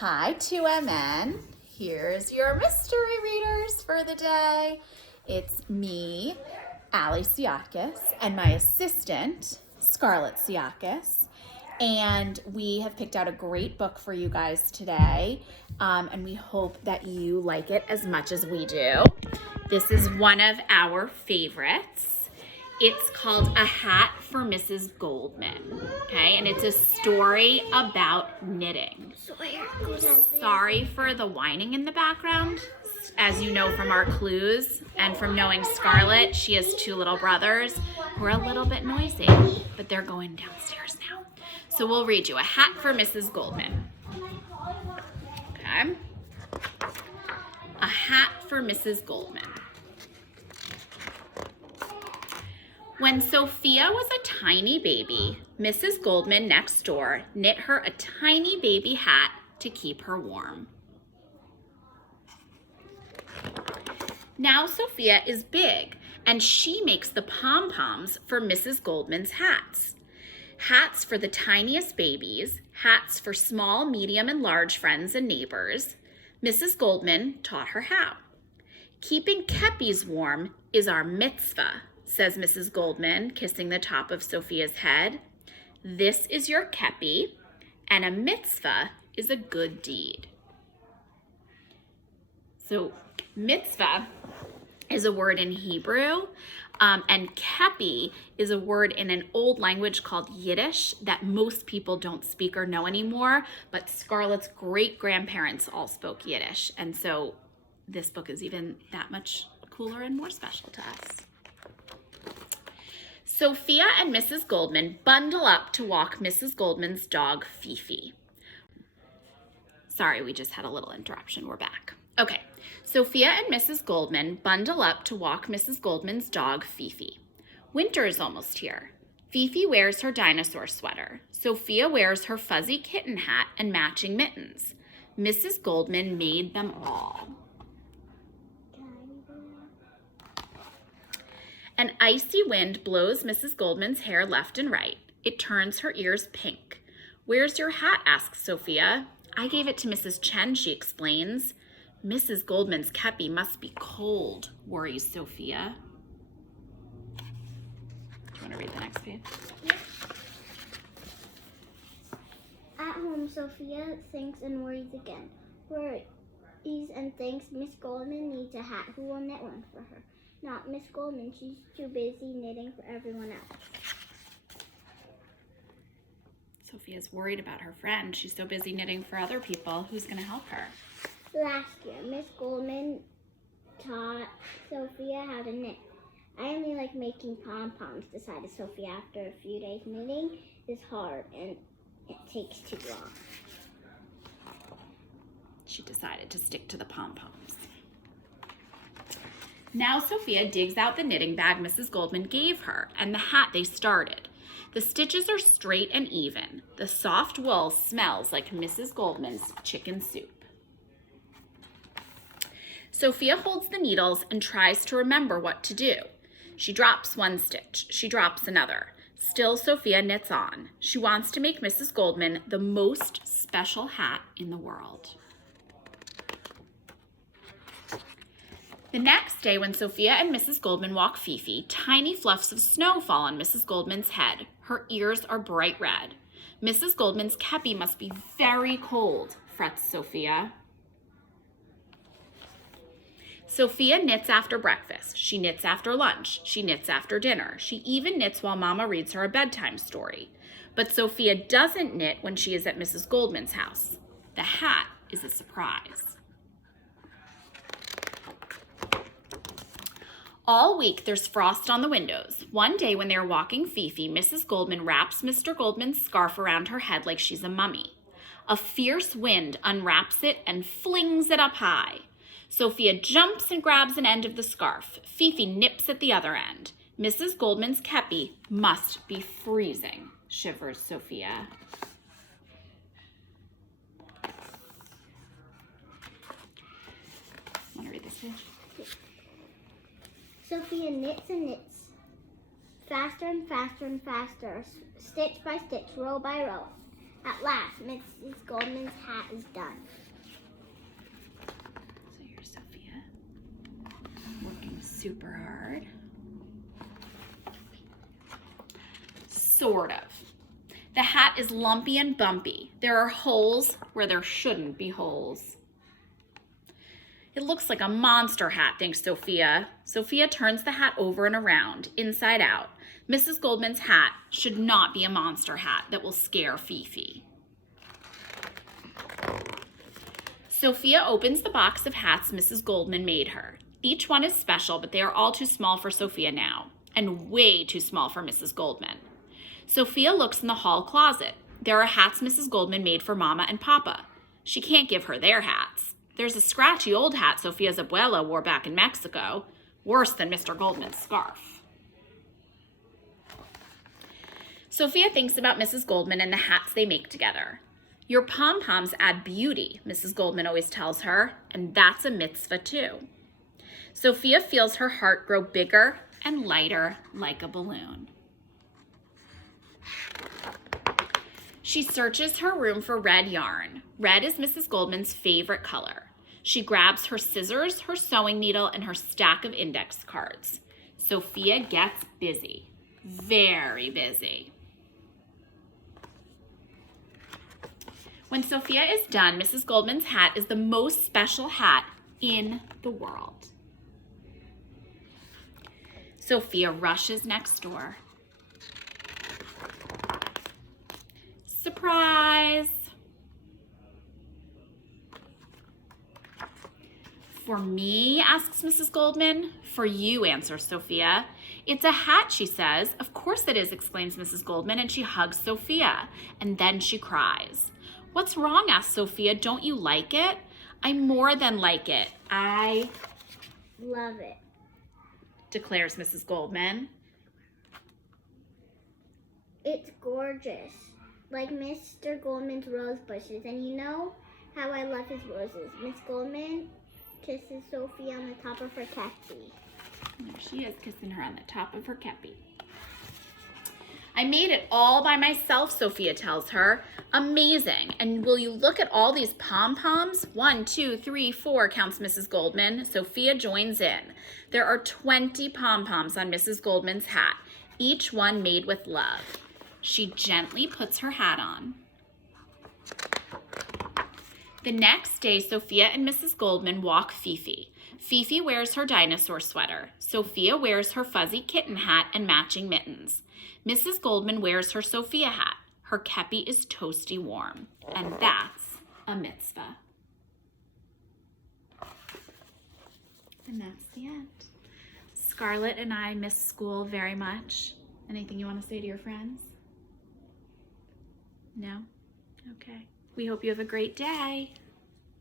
Hi, 2MN. Here's your mystery readers for the day. It's me, Allie Siakis, and my assistant, Scarlett Siakis. And we have picked out a great book for you guys today, and we hope that you like it as much as we do. This is one of our favorites. It's called A Hat for Mrs. Goldman, okay? And it's a story about knitting. Sorry for the whining in the background. As you know from our clues and from knowing Scarlett, she has two little brothers who are a little bit noisy, but they're going downstairs now. So we'll read you A Hat for Mrs. Goldman. Okay? A Hat for Mrs. Goldman. When Sophia was a tiny baby, Mrs. Goldman next door knit her a tiny baby hat to keep her warm. Now Sophia is big, and she makes the pom-poms for Mrs. Goldman's hats. Hats for the tiniest babies, hats for small, medium, and large friends and neighbors. Mrs. Goldman taught her how. Keeping kepis warm is our mitzvah, says Mrs. Goldman, kissing the top of Sophia's head. This is your kepi, and a mitzvah is a good deed. So mitzvah is a word in Hebrew, and kepi is a word in an old language called Yiddish that most people don't speak or know anymore, but Scarlett's great-grandparents all spoke Yiddish, and so this book is even that much cooler and more special to us. Sophia and Mrs. Goldman bundle up to walk Mrs. Goldman's dog, Fifi. Sorry, we just had a little interruption. We're back. Okay, Sophia and Mrs. Goldman bundle up to walk Mrs. Goldman's dog, Fifi. Winter is almost here. Fifi wears her dinosaur sweater. Sophia wears her fuzzy kitten hat and matching mittens. Mrs. Goldman made them all. An icy wind blows Mrs. Goldman's hair left and right. It turns her ears pink. Where's your hat? Asks Sophia. I gave it to Mrs. Chen, she explains. Mrs. Goldman's kepi must be cold, worries Sophia. Do you want to read the next page? Yeah. At home, Sophia thinks and worries again. Worries and thinks Miss Goldman needs a hat. Who will knit one for her? Not Miss Goldman. She's too busy knitting for everyone else. Sophia's worried about her friend. She's so busy knitting for other people. Who's going to help her? Last year, Miss Goldman taught Sophia how to knit. I only like making pom-poms, decided Sophia after a few days. Knitting is hard and it takes too long. She decided to stick to the pom-poms. Now Sophia digs out the knitting bag Mrs. Goldman gave her and the hat they started. The stitches are straight and even. The soft wool smells like Mrs. Goldman's chicken soup. Sophia holds the needles and tries to remember what to do. She drops one stitch. She drops another. Still, Sophia knits on. She wants to make Mrs. Goldman the most special hat in the world. The next day, when Sophia and Mrs. Goldman walk Fifi, tiny fluffs of snow fall on Mrs. Goldman's head. Her ears are bright red. Mrs. Goldman's kepi must be very cold, frets Sophia. Sophia knits after breakfast. She knits after lunch. She knits after dinner. She even knits while Mama reads her a bedtime story. But Sophia doesn't knit when she is at Mrs. Goldman's house. The hat is a surprise. All week, there's frost on the windows. One day when they're walking Fifi, Mrs. Goldman wraps Mr. Goldman's scarf around her head like she's a mummy. A fierce wind unwraps it and flings it up high. Sophia jumps and grabs an end of the scarf. Fifi nips at the other end. Mrs. Goldman's kepi must be freezing, shivers Sophia. Want to read this page? Sophia knits and knits, faster and faster and faster, stitch by stitch, row by row. At last, Mrs. Goldman's hat is done. So here's Sophia working super hard. Sort of. The hat is lumpy and bumpy. There are holes where there shouldn't be holes. It looks like a monster hat, thinks Sophia. Sophia turns the hat over and around, inside out. Mrs. Goldman's hat should not be a monster hat that will scare Fifi. Sophia opens the box of hats Mrs. Goldman made her. Each one is special, but they are all too small for Sophia now, and way too small for Mrs. Goldman. Sophia looks in the hall closet. There are hats Mrs. Goldman made for Mama and Papa. She can't give her their hats. There's a scratchy old hat Sophia's abuela wore back in Mexico, worse than Mr. Goldman's scarf. Sophia thinks about Mrs. Goldman and the hats they make together. Your pom-poms add beauty, Mrs. Goldman always tells her, and that's a mitzvah too. Sophia feels her heart grow bigger and lighter like a balloon. She searches her room for red yarn. Red is Mrs. Goldman's favorite color. She grabs her scissors, her sewing needle, and her stack of index cards. Sophia gets busy, very busy. When Sophia is done, Mrs. Goldman's hat is the most special hat in the world. Sophia rushes next door. Surprise! For me, asks Mrs. Goldman. For you, answers Sophia. It's a hat, she says. Of course it is, exclaims Mrs. Goldman, and she hugs Sophia. And then she cries. What's wrong, asks Sophia. Don't you like it? I more than like it. I love it, declares Mrs. Goldman. It's gorgeous, like Mr. Goldman's rose bushes. And you know how I love his roses. Miss Goldman kisses Sophia on the top of her kepi. There she is, kissing her on the top of her kepi. I made it all by myself, Sophia tells her. Amazing. And will you look at all these pom-poms? 1, 2, 3, 4, counts Mrs. Goldman. Sophia joins in. There are 20 pom-poms on Mrs. Goldman's hat, each one made with love. She gently puts her hat on. The next day, Sophia and Mrs. Goldman walk Fifi. Fifi wears her dinosaur sweater. Sophia wears her fuzzy kitten hat and matching mittens. Mrs. Goldman wears her Sophia hat. Her kepi is toasty warm. And that's a mitzvah. And that's the end. Scarlett and I miss school very much. Anything you want to say to your friends? No? Okay. We hope you have a great day.